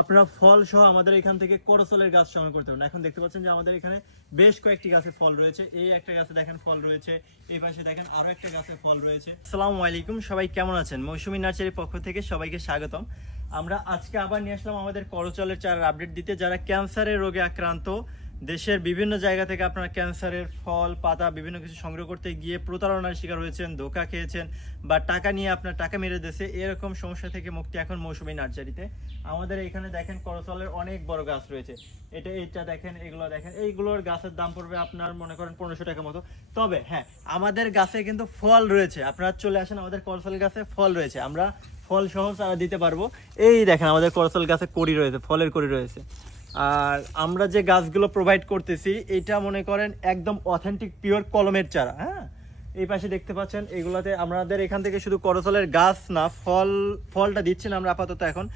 আপনারা ফল সহ আমাদের এখান থেকে করসলের গাছ সংগ্রহ করতে পারেন এখন দেখতে পাচ্ছেন যে আমাদের এখানে বেশ কয়েকটি গাছে ফল রয়েছে। এই একটা গাছে দেখেন ফল রয়েছে, এই পাশে দেখেন আরও একটা গাছে ফল রয়েছে। সালাম আলাইকুম, সবাই কেমন আছেন? মৌসুমী নার্সারির পক্ষ থেকে সবাইকে স্বাগতম। আমরা আজকে আবার নিয়ে আসলাম আমাদের করচলের চারার আপডেট দিতে। যারা ক্যান্সারের রোগে আক্রান্ত দেশের বিভিন্ন জায়গা থেকে আপনারা ক্যান্সারের ফল, পাতা, বিভিন্ন কিছু সংগ্রহ করতে গিয়ে প্রতারণার শিকার হয়েছেন, ধোকা খেয়েছেন বা টাকা নিয়ে আপনার টাকা মেরে দিয়েছে, এরকম সমস্যা থেকে মুক্তি এখন মৌসুমি নার্সারিতে। আমাদের এখানে দেখেন করচলের অনেক বড় গাছ রয়েছে। এটা এইটা দেখেন, এগুলো দেখেন, এইগুলোর গাছের দাম পড়বে আপনার মনে করেন পনেরোশো টাকা মতো। তবে হ্যাঁ আমাদের গাছে কিন্তু ফল রয়েছে। আপনারা চলে আসেন আমাদের করচল গাছে, ফল রয়েছে। আমরা ফল সহ চারা দিতে পারব। এই দেখেন আমাদের করচল গাছে কড়ি রয়েছে, ফলের কড়ি রয়েছে। আর আমরা যে গাছগুলো প্রোভাইড করতেছি, এটা মনে করেন একদম অথেন্টিক পিওর কলমের চারা হ্যাঁ? এই পাশে দেখতে পাচ্ছেন, এগুলাতে আমাদের এখান থেকে শুধু করচলের গাছ না, ফল, ফলটা দিচ্ছেন আমরা আপাতত এখন।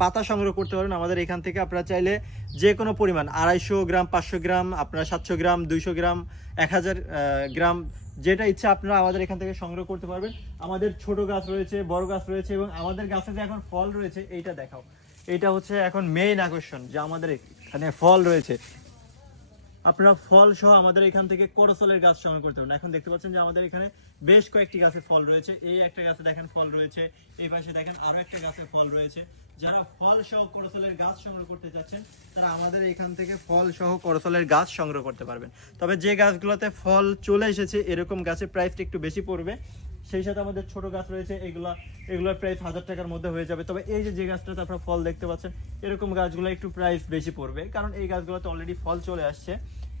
পাতা সংগ্রহ করতে পারেন আমাদের এখান থেকে, আপনারা চাইলে যে কোনো পরিমাণ, আড়াইশো গ্রাম, পাঁচশো গ্রাম, আপনার সাতশো গ্রাম, দুইশো গ্রাম, এক হাজার গ্রাম, যেটা ইচ্ছা আপনারা আমাদের এখান থেকে সংগ্রহ করতে পারবেন। আমাদের ছোট গাছ রয়েছে, বড় গাছ রয়েছে এবং আমাদের গাছে যে এখন ফল রয়েছে, এইটা দেখাও। এটা হচ্ছে এখন মেইন আকর্ষণ, যে আমাদের এখানে ফল রয়েছে। আপনারা ফল সহ আমাদের এখান থেকে করসলের গাছ সংগ্রহ করতে পারেন। এখন দেখতে পাচ্ছেন যে আমাদের এখানে বেশ কয়েকটি গাছে ফল রয়েছে। এই একটা গাছে দেখেন ফল রয়েছে, এই পাশে দেখেন আরও একটা গাছে ফল রয়েছে। যারা ফল সহ করসলের গাছ সংগ্রহ করতে চাচ্ছেন, তারা আমাদের এখান থেকে ফল সহ করসলের গাছ সংগ্রহ করতে পারবেন। তবে যে গাছগুলোতে ফল চলে এসেছে, এরকম গাছের প্রাইসটা একটু বেশি পড়বে। সেই সাথে আমাদের ছোট গাছ রয়েছে, এগুলা এগুলোর প্রাইস হাজার টাকার মধ্যে হয়ে যাবে। তবে এই যে যে গাছটাতে আপনারা ফল দেখতে পাচ্ছেন, এরকম গাছগুলো একটু প্রাইস বেশি পড়বে, কারণ এই গাছগুলোতে অলরেডি ফল চলে আসছে।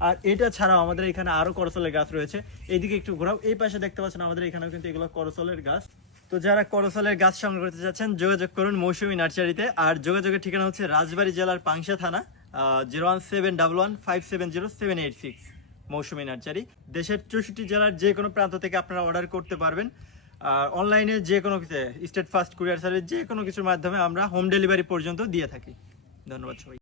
আর এটা ছাড়াও আমাদের এখানে আরও করসলের গাছ রয়েছে। এইদিকে একটু ঘোরাও, এই পাশে দেখতে পাচ্ছেন আমাদের এখানেও কিন্তু এগুলো করসলের গাছ। তো যারা করসলের গাছ সংগ্রহ করতে চাচ্ছেন, যোগাযোগ করুন মৌসুমী নার্সারিতে। আর যোগাযোগের ঠিকানা হচ্ছে রাজবাড়ী জেলার পাংশা থানা zero one seven double one five seven zero seven eight six Mousumi nursery দেশের চৌষট্টি জেলার যে কোনো প্রান্ত থেকে আপনারা অর্ডার করতে পারবেন। আর অনলাইনে যে কোনো স্টেট ফাস্ট কুরিয়ার সার্ভিস যে কোনো কিছুর মাধ্যমে আমরা হোম ডেলিভারি পর্যন্ত দিয়ে থাকি। ধন্যবাদ সবাই